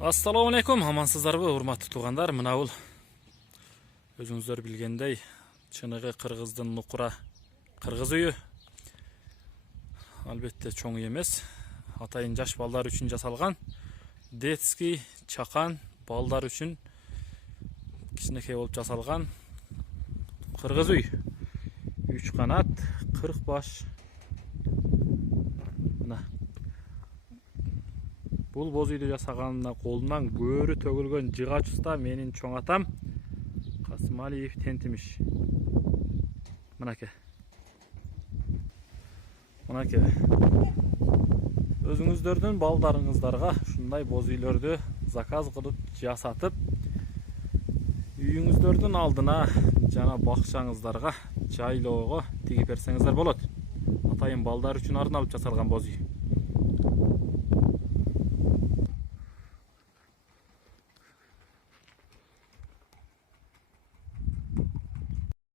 Assalamu alaikum, амансыздарбы, урматтуу туугандар. Мына бул өзүңүздөр билгендей, чыныгы кыргыздын нукура кыргыз үйү. Албетте чоң үй эмес, атайын жаш балдар үчүн жасалган. Детский, чакан, балдар үчүн кичинекей болуп жасалган кыргыз үй. 3 канат, 40 баш. Мына бул боз үйдү жасаганына колунан көөрү төгүлгөн жыгач уста менин чоң атам Касымалиев Тентимиш. Мынакей. Өзүңүздөрдүн балдарыңыздарга ушундай боз үйлөрдү заказ кылып жасатып, үйүңүздөрдүн алдына жана бакчаңыздарга жайлоого тигип берсеңиздер болот. Атайын балдар үчүн арналып жасалган боз үй.